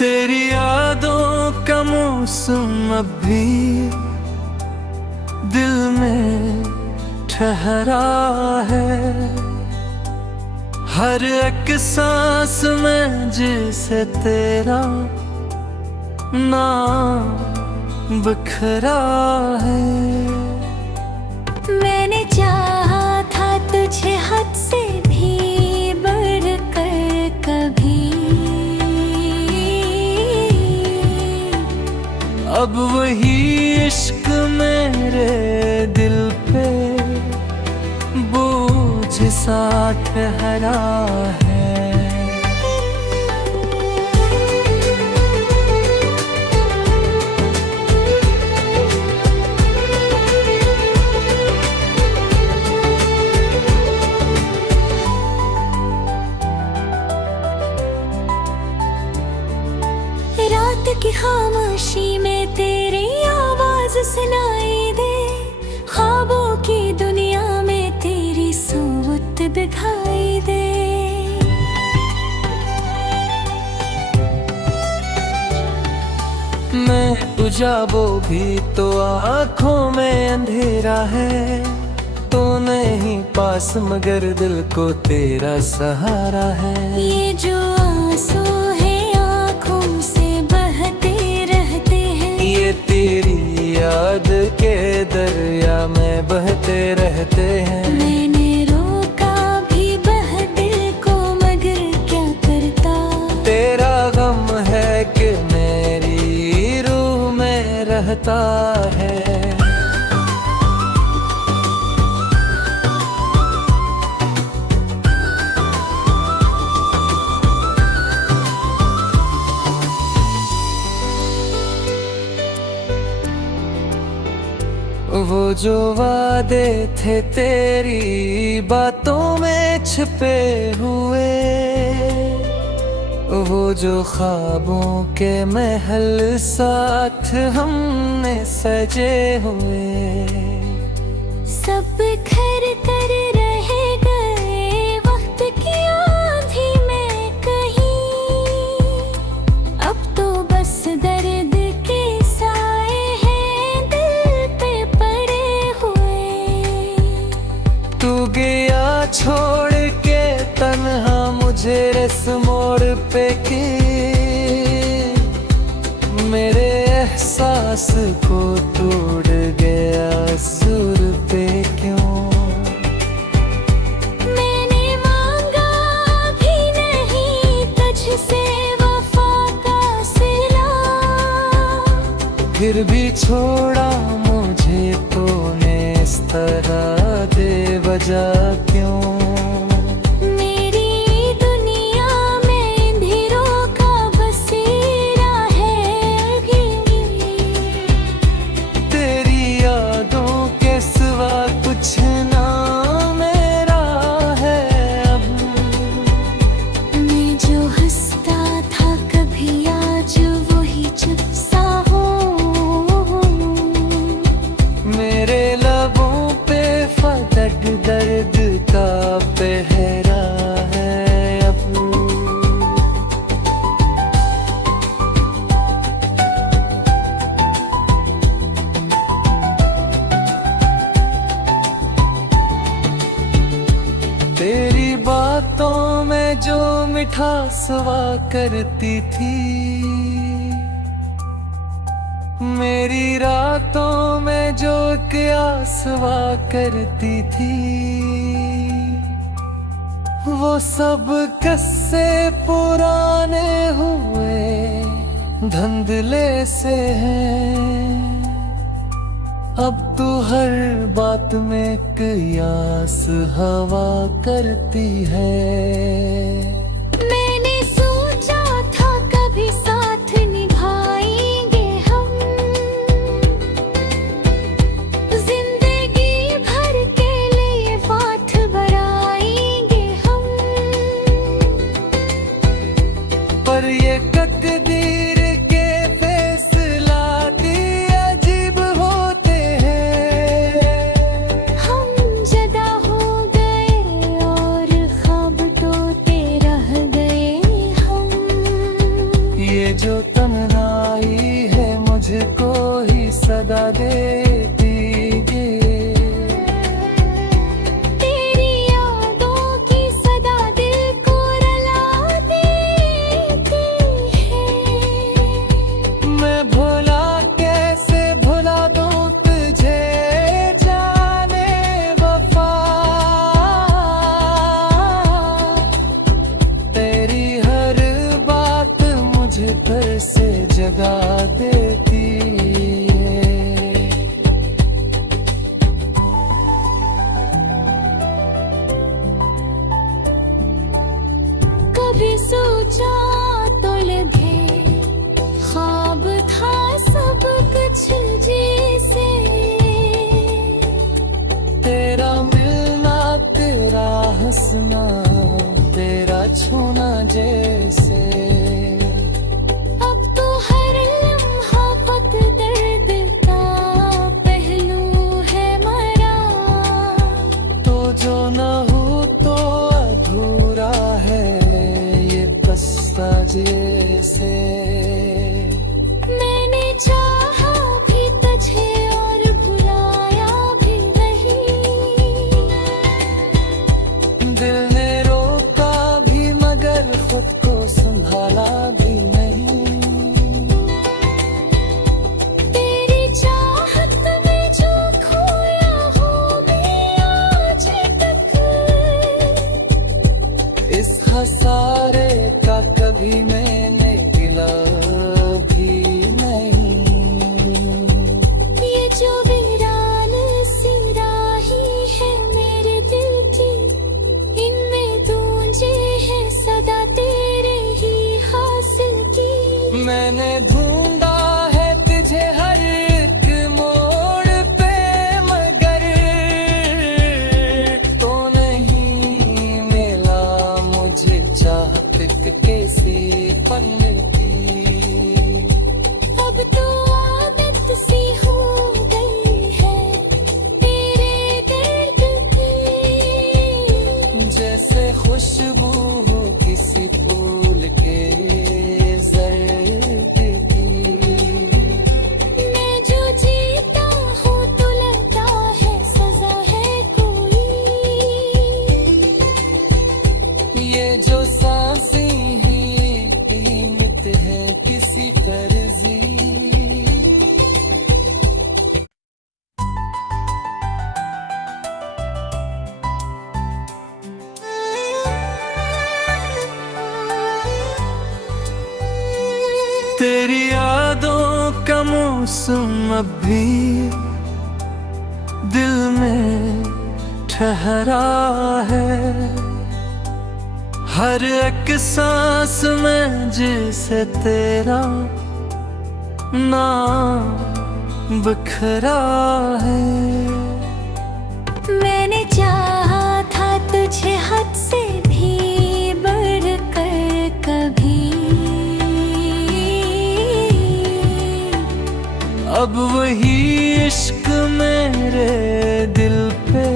तेरी यादों का मौसम अभी दिल में ठहरा है। हर एक सांस में जिसे तेरा नाम बिखरा है। मैंने चाहा था तुझे हद से भी बढ़कर कभी, अब वही इश्क मेरे दिल पे बोझ सा ठहरा है। रात की खामोशी में तेरी आवाज सुनाई दे, ख्वाबों की दुनिया में तेरी सूरत दिखाई दे। मैं बुझाबो भी तो आँखों में अंधेरा है। तो नहीं पास मगर दिल को तेरा सहारा है। ये जो आंसू है आँखों से बहते रहते हैं, ये तेरी याद के दरिया में बहते रहते हैं। मैंने रोका भी बह दिल को मगर क्या करता। तेरा गम है कि मेरी रूह में रहता है। वो जो वादे थे तेरी बातों में छिपे हुए, वो जो ख्वाबों के महल साथ हमने सजे हुए, सब बिखर कर रह गए वक्त की आंधी में कहीं। अब तो बस दर्द के साए हैं दिल पे पड़े हुए। तू गया छोड़ के तन्हा मुझे इस मोड़ पे की। मेरे एहसास को तोड़ गया सुर पे क्यों। मैंने मांगा भी नहीं तुझसे वफा का सिला, फिर भी छोड़ा मुझे तूने इस तरह दे वजह क्यों। मेरी दुनिया में अंधेरों का बसेरा है अभी। तेरी यादों के सिवा कुछ ना मेरा है अब। मैं जो हंसता था कभी आज वही चुप सा हूँ। मेरे लबों पे फटक दर्द का पहरा है अब। तेरी बातों में जो मिठास हुआ करती थी, मेरी रातों में जो क्यास हुआ करती थी, वो सब किस्से पुराने हुए धुंधले से हैं। अब तू हर बात में कयास हवा करती है। मैंने सोचा था कभी साथ निभाएंगे हम, जिंदगी भर के लिए साथ बढ़ाएंगे हम। पर ये तकदीर के फैसला दी अजीब होते हैं। हम जदा हो गए और ख्वाब तो तेरा जगा देती ये। तेरी यादों की सदा दिल को रुला देती है। मैं भुला कैसे भुला दूं तुझे जाने वफा। तेरी हर बात मुझे फिर से जगा देती है। कभी सोचा तो लगे ख्वाब था सब कुछ जैसे। तेरा मिलना तेरा हंसना तेरा छूना जैसे। अब तो हर लम्हा पत दर्द का पहलू है मरा। तो जो न हो तो अधूरा है ये बस्ता जैसे। मैंने चाहा भी तुझे और भुलाया भी नहीं। दिल ने रोका भी मगर खुद को संभाला भी नहीं। तेरी चाहत में जो खोया हूँ मैं आज तक। इस खसारे का कभी मैंने गिला भी नहीं। ये जो वीरान सी राही है मेरे दिल की, इनमें गूंजे है सदा तेरे ही हासिल की। मैंने ढूंढा है तुझे हर एक मोड़ पे मगर तो नहीं मिला मुझे चाहत कैसी पल की। अब तो आदत सी हो गई है तेरे दर्द की। जैसे खुशबू हो किसी फूल के जर्द की। मैं जो जीता हूँ तो लगता है सजा है कोई। ये जो सांसें हैं कीमत है किसी कर्जी। तेरी यादों का मौसम अब भी दिल में ठहरा है। हर एक सांस में जिसे तेरा नाम बिखरा है। मैंने चाहा था तुझे हद से भी बढ़कर कभी। अब वही इश्क मेरे दिल पे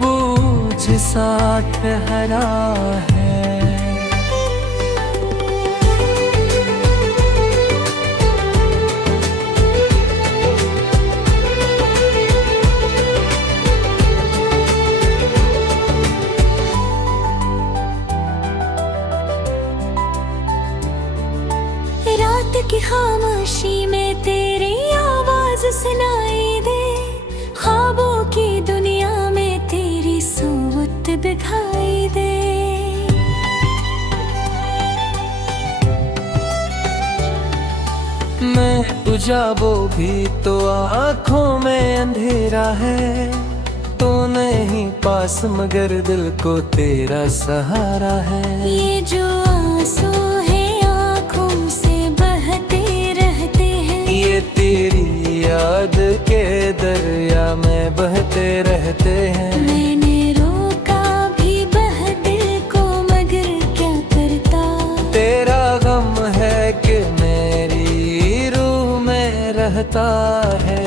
बोझ सा ठहरा है। रात की खामोशी में तेरी आवाज सुनाई दे। ख्वाबों की दुनिया में तेरी सूरत दिखाई दे। मैं तुझा वो भी तो आँखों में अंधेरा है। तो नहीं पास मगर दिल को तेरा सहारा है। ये जो आंसू है आँखों से बहते रहते हैं। ये तेरी याद के दरिया में बहते रहते हैं। मैंने रोका भी बह दिल को मगर क्या करता। तेरा गम है कि मेरी रूह में रहता है।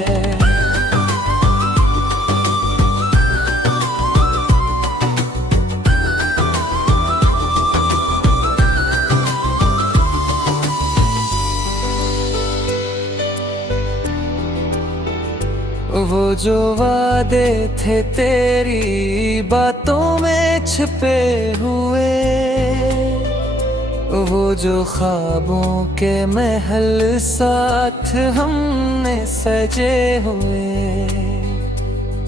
वो जो वादे थे तेरी बातों में छिपे हुए, वो जो ख्वाबों के महल साथ हमने सजे हुए,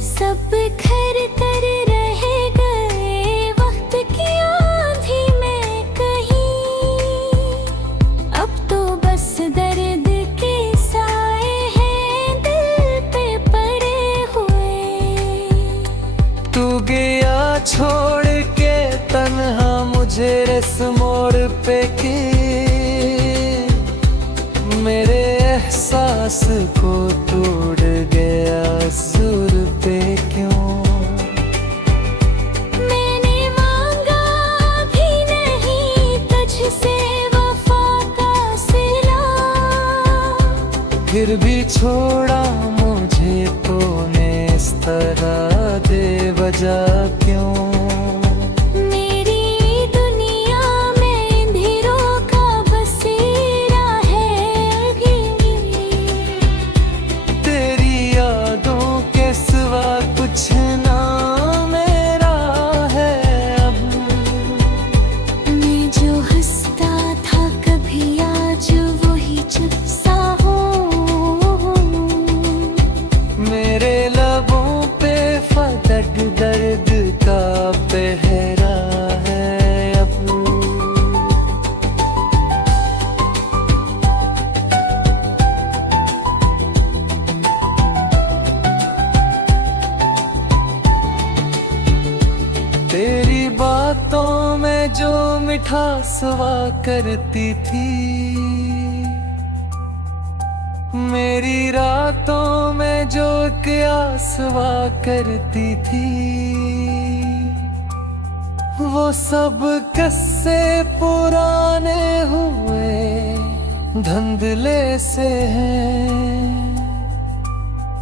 सब बिखर कर रह गए वक्त की आंधी में कहीं। अब तो बस दर्द के साए हैं दिल पे पड़े हुए। तू गया छोड़ के तन्हा मुझे इस मोड़ पे कि मेरे एहसास को तोड़ गया सुर पे क्यों। मैंने मांगा भी नहीं तुझसे वफा का सिला, फिर भी छोड़ा मुझे तूने इस तरह दे वजह क्यों। मेरी दुनिया में अंधेरों का बसेरा है अभी। तेरी यादों के सिवा कुछ ना मेरा है अब। मैं जो हंसता था कभी आज वही चुप सा हूँ। मेरे लबों पे फटक दर्द का पहरा है अब। तेरी बातों में जो मिठास हुआ करती थी, मेरी रातों में जो क्यास हुआ करती थी, वो सब किस्से पुराने हुए धुंधले से हैं।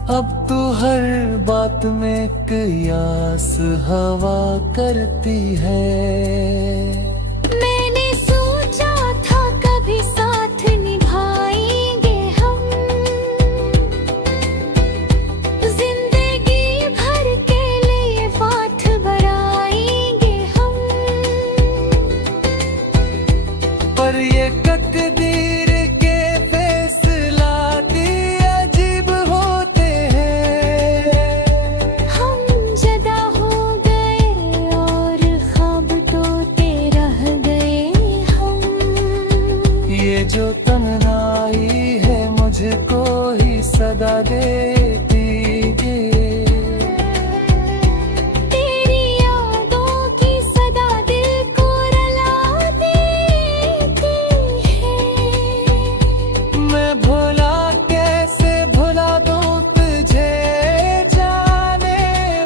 अब तू हर बात में कयास हवा करती है। मैंने सोचा था कभी साथ निभाएंगे हम, जिंदगी भर के लिए साथ बढ़ाएंगे हम। पर ये तकदीर के फैसला भी अजीब होते हैं। हम जदा हो गए और ख्वाब टूटे रह गए हम। ये जो तन्हाई है मुझको ही सदा देती है। तेरी यादों की सदा दिल को रुला देती है। मैं भुला कैसे भुला दूं तुझे जाने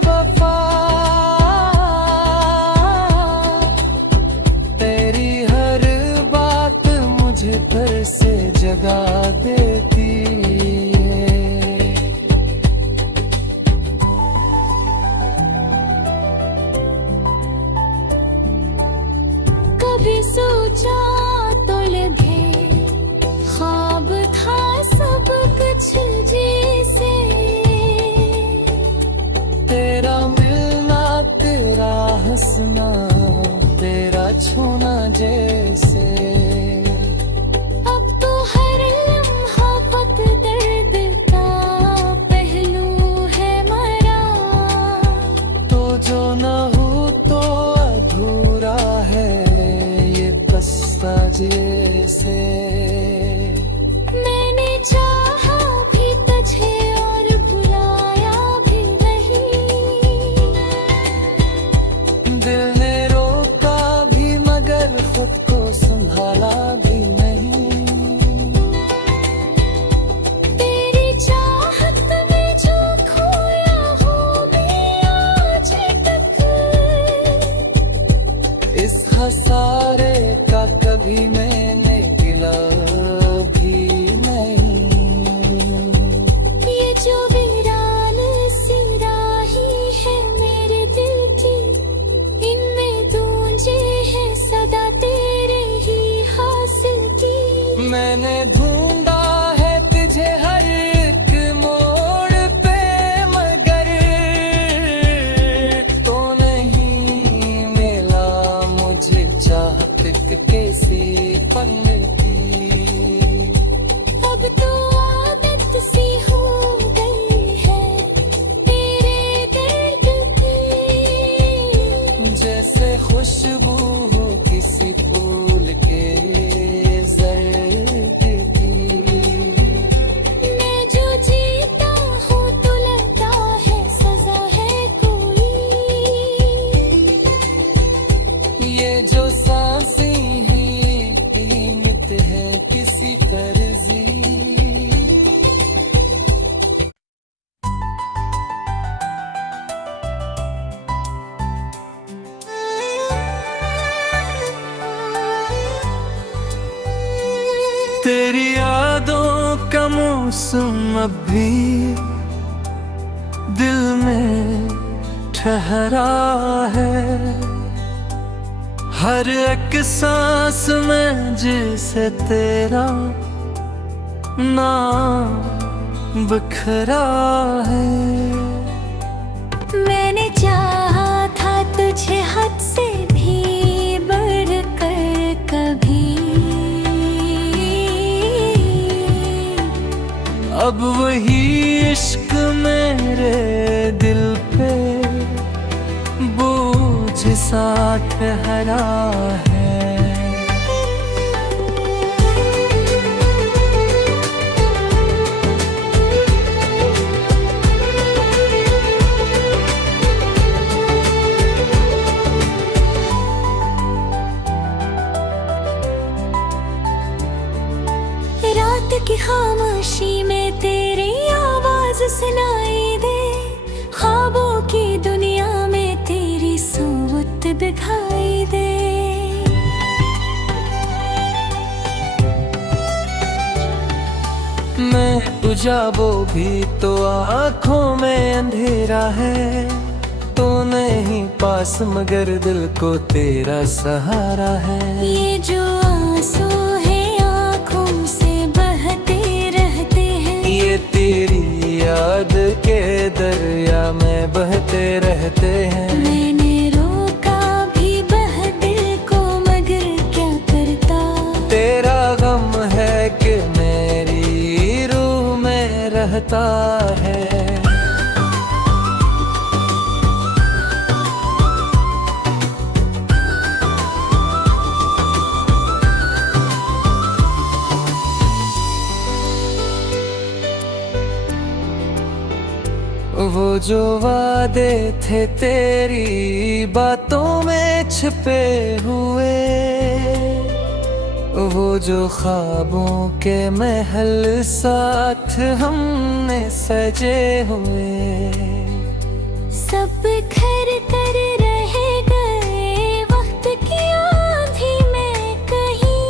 वफा। तेरी हर बात मुझे फिर से जगा देती है। मौसम अब भी दिल में ठहरा है, हर एक सांस में जिसे तेरा नाम बिखरा है। मैंने चाहा था तुझे हद से भी बढ़कर कभी, अब वही इश्क मेरे दिल पे बोझ सा ठहरा है। रात की खामोशी में तेरी आवाज सुनाई दे, ख्वाबों की दुनिया में तेरी सूरत दिखाई दे। मैं तुझा वो भी तो आँखों में अंधेरा है, तो नहीं पास मगर दिल को तेरा सहारा है। ये जो आंसू है आँखों से बहते रहते हैं, ये तेरी याद के दरिया में बहते रहते हैं। मैंने रोका भी बह दिल को मगर क्या करता, तेरा गम है कि मेरी रूह में रहता है। वो जो वादे थे तेरी बातों में छिपे हुए, वो जो ख्वाबों के महल साथ हमने सजे हुए, सब घर कर रहे गए वक्त की आंधी में कहीं।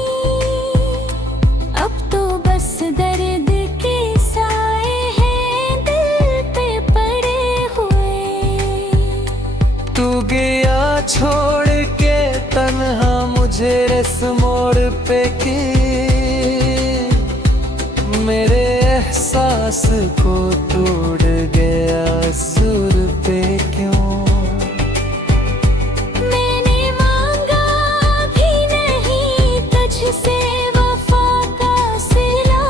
अब तो बस दर्द के साए हैं दिल पे पड़े हुए। तू गया छोड़ के तन्हा मुझे इस मोड़ पे की, मेरे एहसास को तोड़ गया सुर पे क्यों। मैंने मांगा भी नहीं तुझसे वफा का सिला,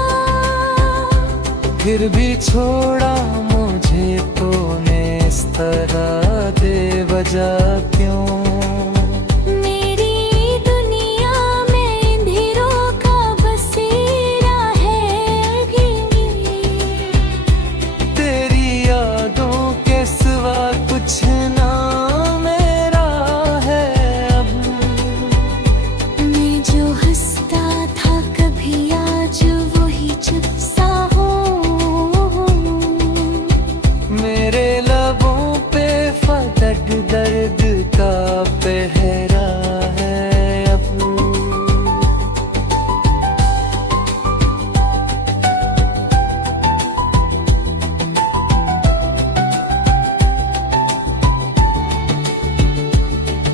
फिर भी छोड़ा मुझे तूने इस तरह दे वजह क्यों। मेरी दुनिया में अंधेरों का बसेरा है अभी, तेरी यादों के सिवा कुछ ना मेरा है अब। मैं जो हंसता था कभी आज वही चुप सा हूँ। मेरे लबों पे फटक दर्द का पहरा है अब।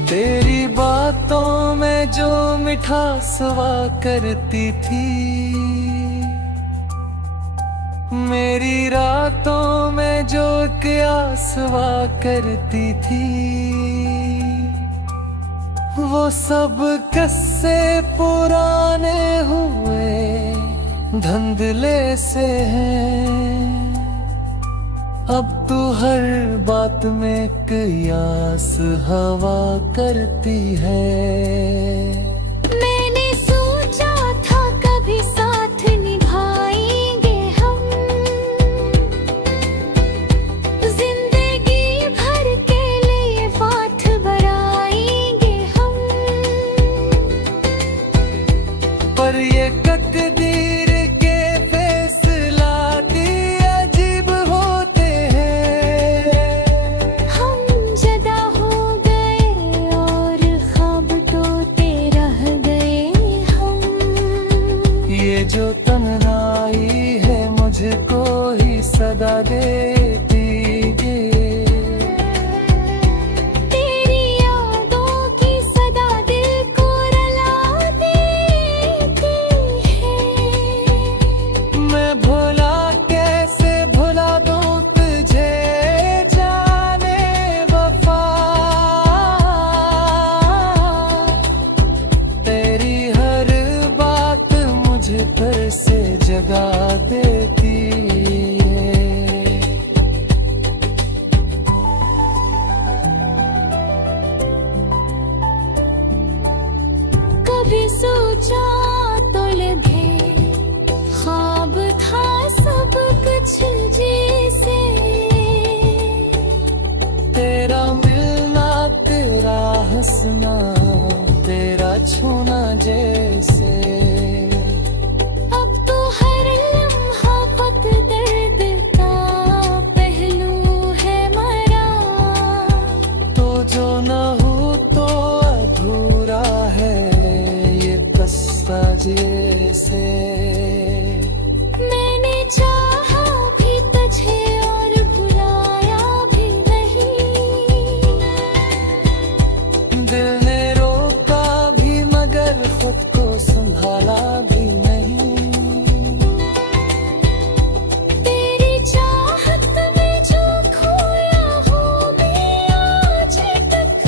तेरी बातों में जो मिठास हुआ करती थी, मेरी रातों में जो क्यास हुआ करती थी, वो सब किस्से पुराने हुए धुंधले से हैं। अब तू हर बात में कयास हवा करती है। मैंने सोचा था कभी साथ निभाएंगे हम, जिंदगी भर के लिए बात बढ़ाएंगे हम। पर ये तकदीर के फैसला दी अजीब होते हैं। हम जदा हो गए और ख्वाब तो तेरा जगा देती है। तेरी यादों की सदा दिल को रुला देती है। मैं भुला कैसे भुला दूं तुझे जाने वफा, तेरी हर बात मुझे फिर से जगा देती है। कभी सोचा तो लगे ख्वाब था सब कुछ जैसे। तेरा मिलना, तेरा हंसना, तेरा छूना जैसे। अब तो हर लम्हा पत दर्द का पहलू है मरा। तो जो न हो तो अधूरा है ये कस्सा जैसे। मैंने चाहा भी तुझे और भुलाया भी नहीं। दिल ने रोका भी मगर खुद को संभाला भी नहीं। तेरी चाहत में जो खोया हूँ मैं आज तक।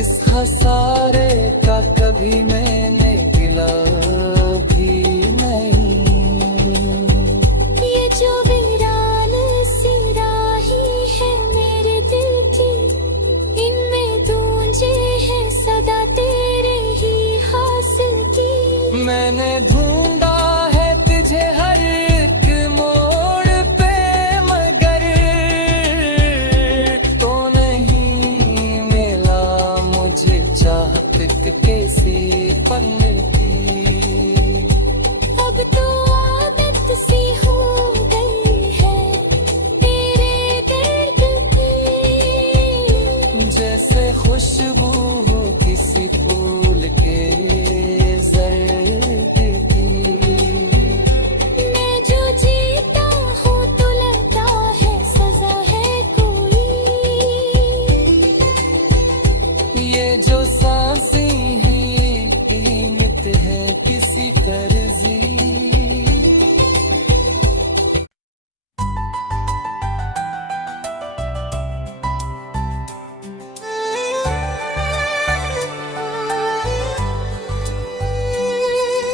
इस खसारे का कभी मैंने गिला भी नहीं। ये जो वीरान सी राही है मेरे दिल की, इनमें गूंजे है सदा तेरे ही हासिल की। मैंने ढूंढा है तुझे हर एक मोड़ पे मगर तो नहीं मिला मुझे चाहत कैसी पल की। अब तो आदत सी हो गई है तेरे दर्द की। जैसे खुशबू हो किसी फूल के जर्द की। मैं जो जीता हूँ तो लगता है सजा है कोई। ये जो सांसें हैं ये कीमत है किसी कर्जी।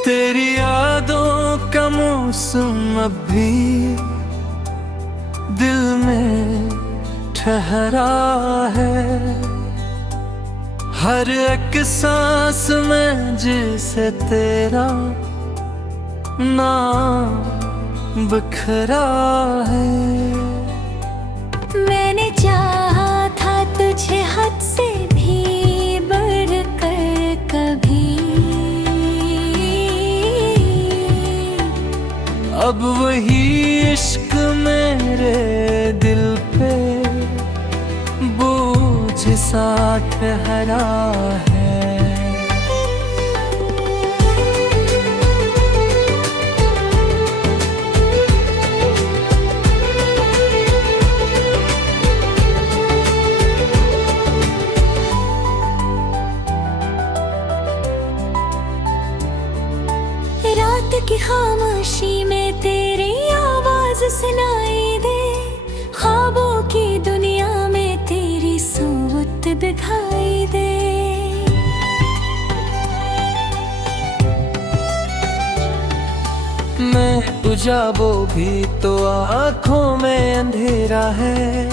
तेरी यादों का मौसम अब भी दिल में ठहरा है। हर एक सांस में जैसे तेरा नाम बिखरा है। मैंने चाहा था तुझे हद से भी बढ़कर कभी। अब वही इश्क मेरे दिल पे बोझ सा ठहरा है। रात की खामोशी में तेरी आवाज सुनाई दे। ख्वाबों की दुनिया में तेरी सूरत दिखाई दे। मैं बुझाबो भी तो आँखों में अंधेरा है।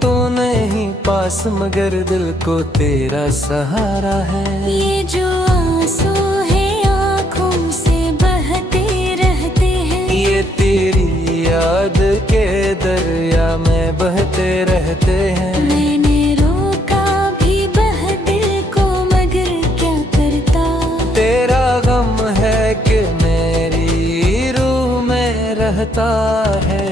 तो नहीं पास मगर दिल को तेरा सहारा है। ये जो आंसू है आँखों से बहते रहते हैं। ये तेरी याद के दरिया में बहते रहते हैं। मैंने रोका भी बह दिल को मगर क्या करता। तेरा गम है कि मेरी रूह में रहता है।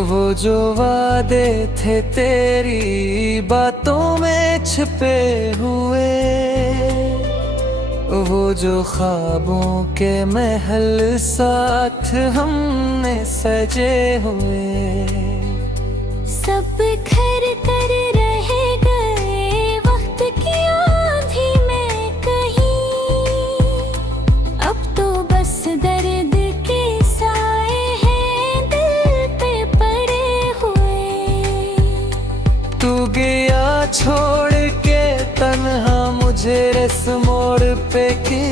वो जो वादे थे तेरी बातों में छिपे हुए, वो जो ख्वाबों के महल साथ हमने सजे हुए, सब बिखर कर रह गए वक्त की आंधी में कहीं। अब तो बस दर्द के साए हैं दिल पे पड़े हुए। तू गया छोड़ के तन्हा मुझे इस मोड़ पे कि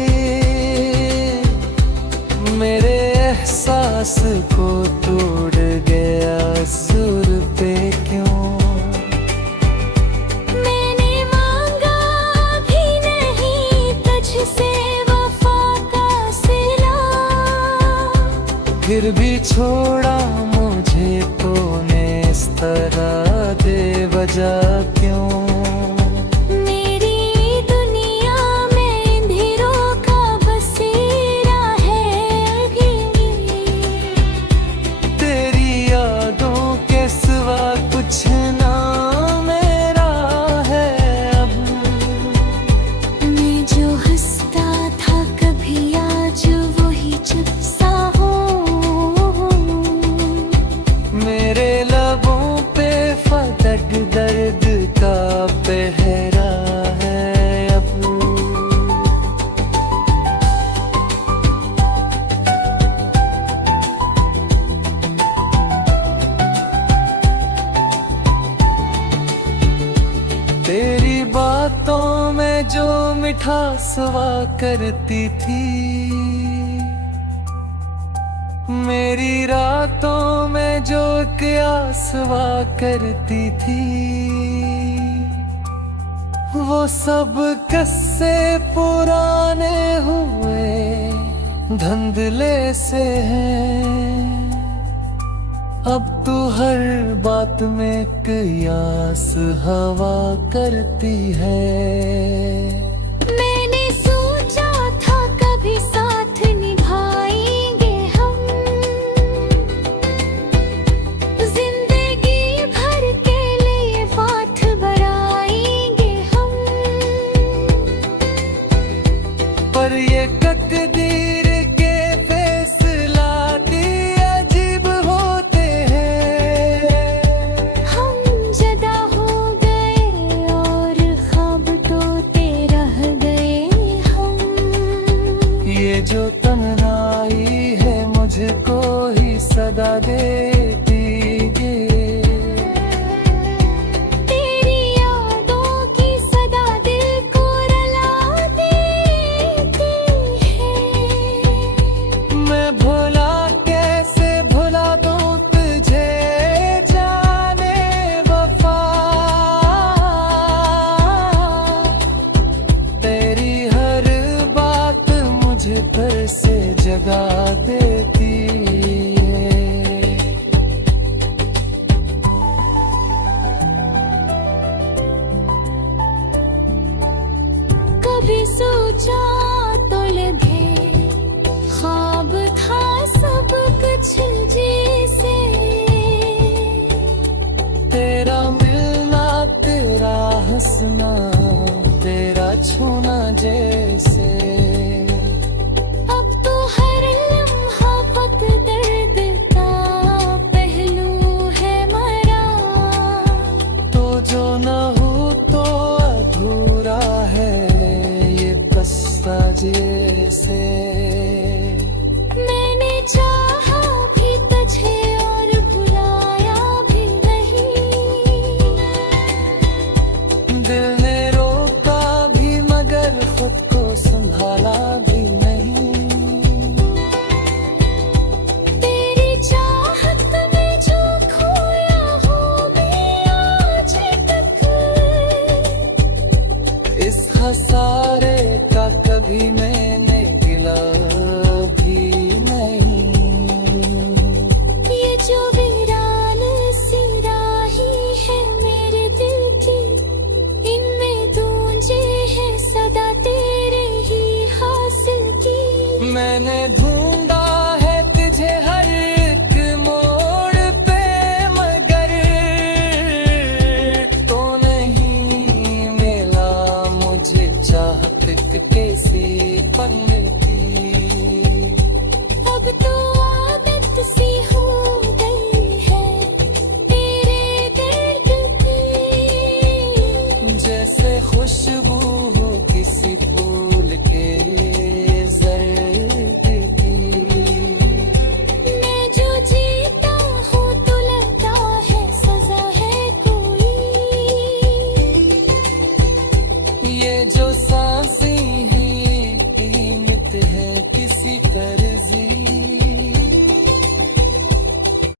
मेरे एहसास को तोड़ गया सुर पे क्यों। मैंने मांगा भी नहीं तुझसे वफा का सिला, फिर भी छोड़ा मुझे तूने इस तरह बेवजह क्यों। मेरी दुनिया में अंधेरों का बसेरा है अभी। तेरी यादों के सिवा कुछ ना मेरा है अब। मैं जो हंसता था कभी आज वही चुप सा हूँ। मेरे लबों पे फटक दर्द का पहरा है अब। तेरी बातों में जो मिठास हुआ करती थी, मेरी रातों में जो क्यास हुआ करती थी, वो सब किस्से पुराने हुए धुंधले से हैं। अब तू हर बात में कयास हवा करती है। मैंने सोचा था कभी साथ निभाएंगे हम, जिंदगी भर के लिए साथ बढ़ाएंगे हम। पर ये तकदीर के फैसला अजीब होते हैं। हम जदा हो गए और ख्वाब तोते रह गए हम। ये जो तन्हाई है मुझको ही सदा दे